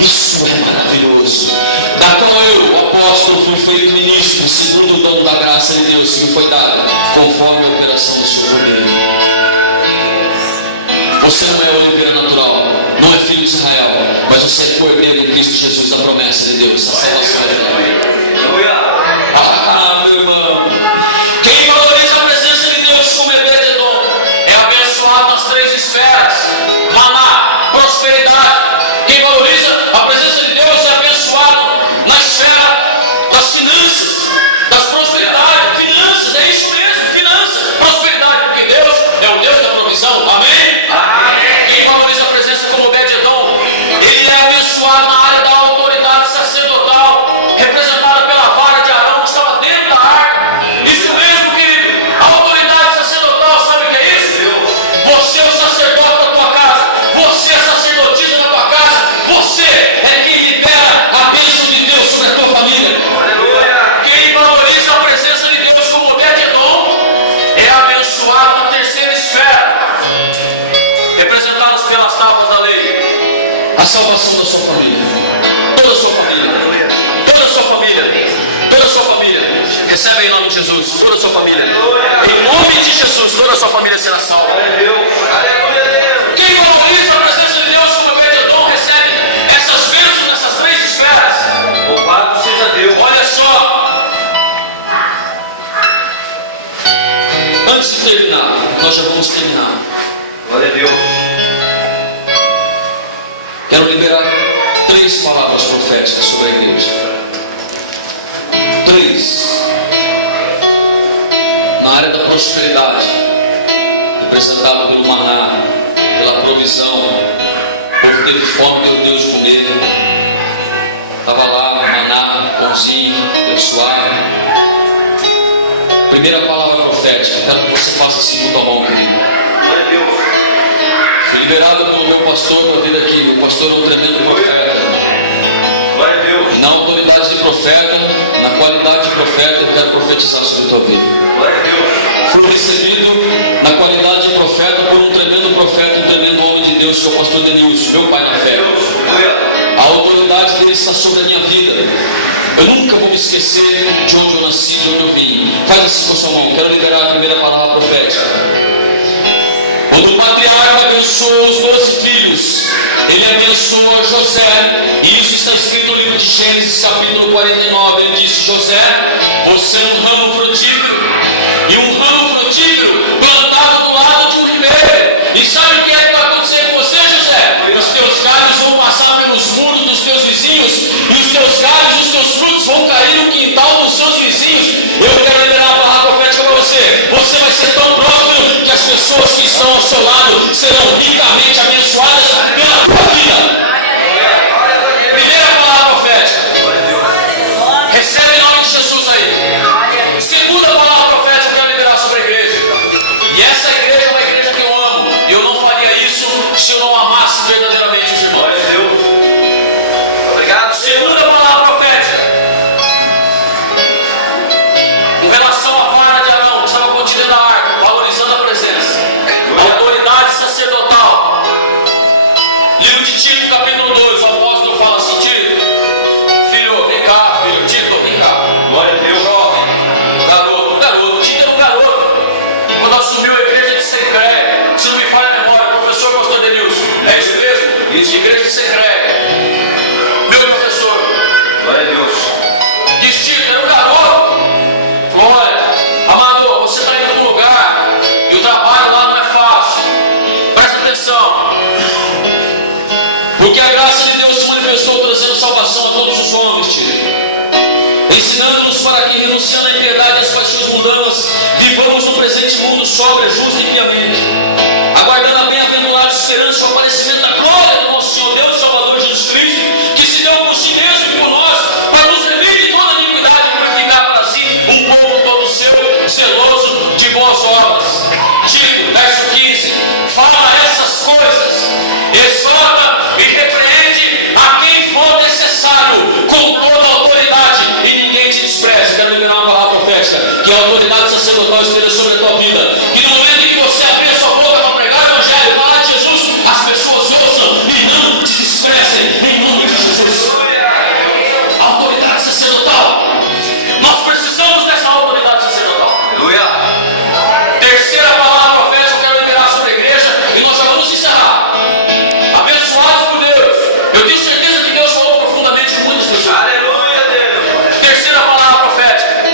Isso é maravilhoso. Da qual eu, o apóstolo, fui feito ministro, segundo o dom da graça de Deus que me foi dado, conforme a operação do seu poder. Você não é oliveira natural, não é filho de Israel, mas você é cordeiro de Cristo Jesus, da promessa de Deus, a salvação de Deus. Aleluia. Ah, meu irmão, quem valoriza a presença de Deus como Obed-Edom é abençoado nas 3 esferas: maná, salvação da sua família. Toda a sua família. Toda a sua família. Toda a sua família. Recebe em nome de Jesus. Toda a sua família. Em nome de Jesus, toda a sua família será salva. Quem valoriza a presença de Deus como mediador recebe essas bênçãos nessas três esferas. Louvado seja Deus. Olha só. Antes de terminar, nós já vamos terminar. Glória a Deus. Quero liberar 3 palavras proféticas sobre a igreja. 3. Na área da prosperidade, representado pelo maná, pela provisão. O povo teve fome, deu Deus de comer. Estava lá, maná, pãozinho, abençoado. Primeira palavra profética. Quero que você faça assim com a tua mão, querido. Glória a Deus. Fui liberado pelo meu pastor para vir aqui. O pastor é um tremendo profeta. Glória a Deus. Na autoridade de profeta, na qualidade de profeta, eu quero profetizar sobre a tua vida. Glória a Deus. Fui recebido na qualidade de profeta por um tremendo profeta, um tremendo homem de Deus, que é o pastor Denilson, meu pai na fé. A autoridade dele está sobre a minha vida. Eu nunca vou me esquecer de onde eu nasci, de onde eu vim. Faz assim com a sua mão. Quero liberar a primeira palavra profética. Quando o patriarca abençoou os 12 filhos, ele abençoou José. E isso está escrito no livro de Gênesis, capítulo 49. Ele disse: José, você é um ramo frutífero. E um ramo frutífero plantado do lado de um ribeiro. E sabe o que é que vai acontecer com você, José? Os teus galhos vão passar pelos muros dos teus vizinhos. E os teus galhos, os teus frutos vão cair no quintal dos seus vizinhos. Eu quero liberar a palavra profética para você. Você vai ser tão próspero que as pessoas que estão ao seu lado serão ricamente abençoadas pela tua vida. Primeira palavra profética. Recebe em nome de Jesus aí. Segunda palavra profética que eu quero liberar sobre a igreja. E essa igreja é uma igreja que eu amo. E eu não faria isso se eu não amasse verdadeiramente os irmãos. Glória a Deus. Obrigado. Segunda palavra profética. Com relação à vara de Arão, que estava contida na arca, valorizando a presença. Autoridade sacerdotal. Livro de Tito, capítulo 2, o apóstolo fala assim: Tito, filho, vem cá, filho, Tito, vem cá. Glória a Deus. Jovem, garoto, Tito era um garoto. Quando assumiu a igreja de Secré, se não me falha a memória, professor pastor Denilson, é isso mesmo? Isso, igreja de Secré. Meu professor, Glória a Deus. diz Tito, era um garoto. Falou: olha, amador, você está indo num lugar e o trabalho lá não é fácil. Presta atenção. Porque a graça de Deus se manifestou trazendo salvação a todos os homens, Tito. Ensinando-nos para que, renunciando à impiedade e às paixões mundanas, vivamos no presente mundo sóbrio, justo e piamente, aguardando a bem-aventurada esperança e o aparecimento da glória do nosso Senhor Deus e Salvador Jesus Cristo, que se deu por si mesmo e por nós, para nos remir de toda a iniquidade e purificar para si um povo todo seu, zeloso de boas obras. Tito, verso 15, fala essas coisas, exorta e repreende a quem for necessário, com toda a autoridade, e ninguém te despreze. Quero liberar uma palavra profética, que a autoridade sacerdotal esteja sobre a tua vida, que no momento em que você abrir a sua boca para pregar o evangelho, falar de Jesus, as pessoas ouçam e não te desprezem, em nome de Jesus. Autoridade sacerdotal, nós precisamos dessa autoridade sacerdotal. Aleluia. Terceira palavra profética que eu quero liberar sobre a igreja, e nós já vamos encerrar. Abençoados por Deus. Eu tenho certeza que Deus falou profundamente com muitas pessoas. Aleluia, Deus. Terceira palavra profética,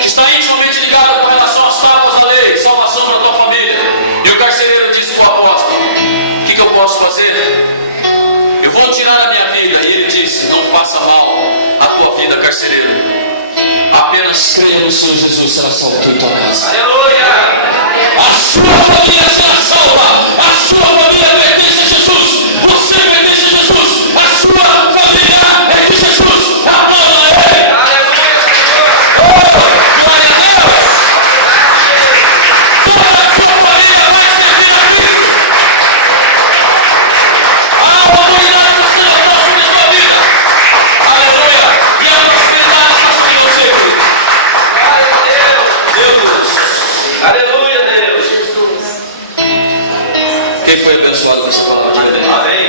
que está intimamente ligada com relação às tábuas da lei, salvação para a tua família. E o carcereiro disse para o apóstolo: o que eu posso fazer? Eu vou tirar a minha vida. E ele disse: não faça mal à tua vida, carcereiro. Apenas creia no Senhor Jesus, será salvo tu e tua casa. Aleluia. A sua família será salva. A sua família pertence a Jesus. Você pertence a Jesus. A sua família é de Jesus. Aplauda Ele. Glória a Deus. Toda a sua família vai servir a Cristo. A autoridade sacerdotal sobre a sua vida. Aleluia. E a prosperidade está sobre você. Meu Deus. Aleluia, Deus. abençoado com essa palavra de Deus. Amém.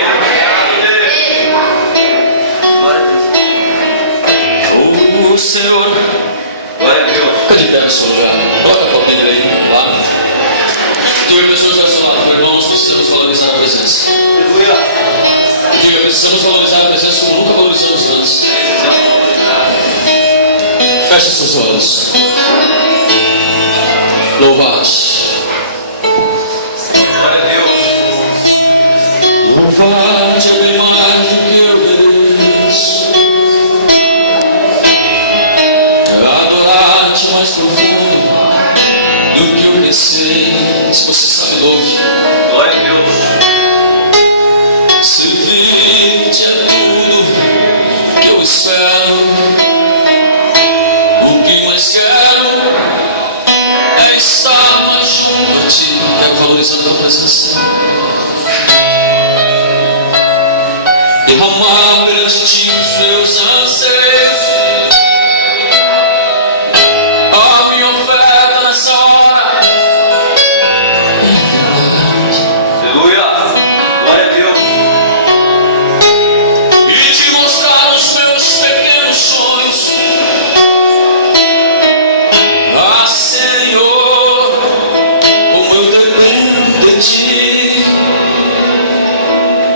O Senhor. Glória a Deus. Fica de pé no seu lugar. Bota a palmeira aí, lá. Tu e pessoas ao seu lado, irmãos, precisamos valorizar a presença. Aleluia. Diga, precisamos valorizar a presença como nunca valorizamos antes. Feche seus olhos. Louvate. Glória a Deus. Louvate é bem mais do que eu mereço. Adorar-te mais profundo do que eu pensei. Se você sabe, louve. Glória a Deus. Servir-te é tudo que eu espero. O que mais quero é estar mais junto a ti. Quero valorizar a tua presença. Derramar perante ti os meus anseios. A minha oferta nessa hora é verdade. Aleluia. Glória a Deus. E te mostrar os meus pequenos sonhos. Ah, Senhor, como eu dependo de ti.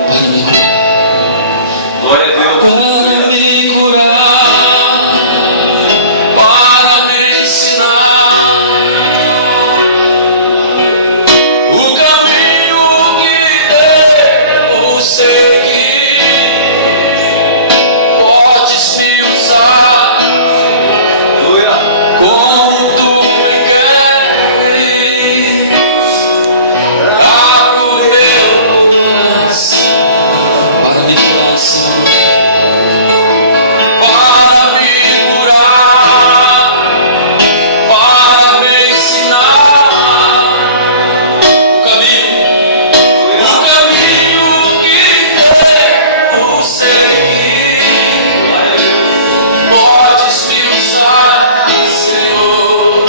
Para me curar, Glória a Deus. para me curar, para me ensinar o caminho que devo seguir. Podes me usar Aleluia. como tu queres. Abra o meu coração para me curar, Senhor. Para me curar, para me ensinar o caminho que devo seguir. Podes me usar, Senhor,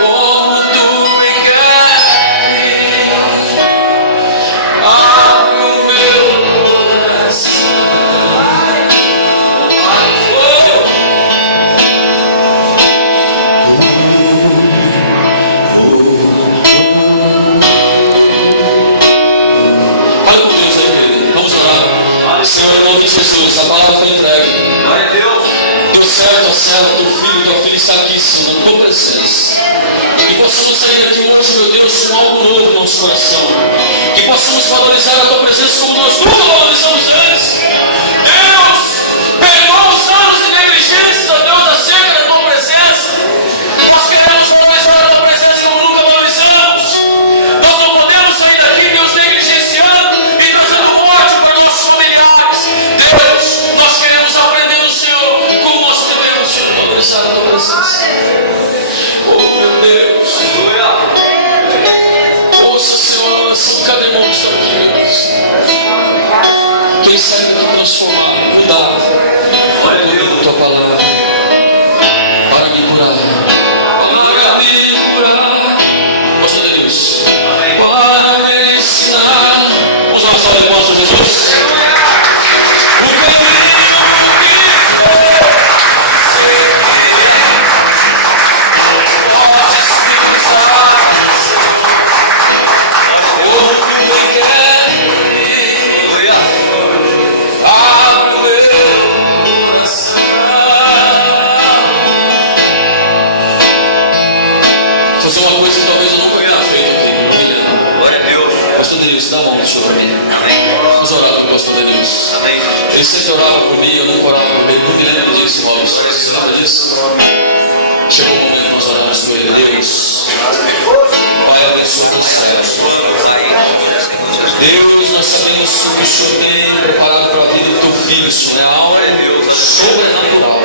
como tu me queres. Abre o meu coração. Fala com Deus aí, querido. Vamos orar. Senhor, em nome de Jesus, a palavra foi entregue. Glória a Deus. Teu servo, tua serva, teu filho está aqui, Senhor, na tua presença. Que possamos sair aqui hoje, meu Deus, com algo novo no nosso coração. Que possamos valorizar a tua presença como nós nunca valorizamos antes. Deus, perdoa os anos de negligência, Deus, acerca da tua presença. Nós queremos valorizar a tua presença como nunca valorizamos. Nós não podemos sair daqui, Deus, negligenciando e trazendo morte para os nossos familiares. Deus, nós queremos aprender do Senhor como nós devemos, Senhor, valorizar a tua presença. Oh, meu Deus. Aleluia. Ouça, Senhor, a oração de cada irmão que está aqui, meu Deus. Quem sabe daqui transformar, mudar, Glória a por Deus. tua palavra, para me curar, para me curar, gosta de Deus, Amém. para me ensinar. Vamos lá, salve de palmas a Jesus. O caminho que Aleluia. abre o meu coração. Fazer uma coisa que talvez eu nunca tenha feito aqui, não me lembro. Glória a Deus. Pastor Denilson, dá a mão pro senhor para mim. Amém. Vamos orar com o pastor Denilson. Amém. Ele sempre orava por mim, eu nunca orava por ele, não me lembro disso, Robson. Você lembra disso? Chegou o momento de nós orarmos por ele. Deus, Pai, abençoa o céu. Deus, nós sabemos que o Senhor tem preparado para a vida do teu filho, Senhor. É algo sobrenatural.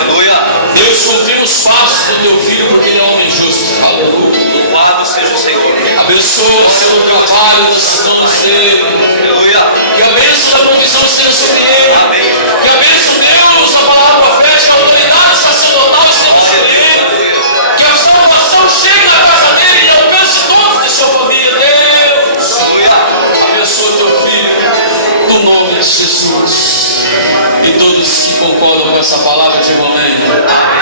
Aleluia. Deus, confia os passos do teu filho, porque ele é homem justo. Aleluia. Louvado seja o Senhor. Abençoa, Senhor, o trabalho das mãos dele. Aleluia. Que a bênção da provisão seja sobre ele. Amém. Que a bênção, Deus, a palavra profética, a autoridade sacerdotal esteja sobre ele. Que a salvação chegue na casa dele e alcance todos de sua família. Deus, Aleluia. abençoa o teu Jesus. E todos que concordam com essa palavra, digam amém.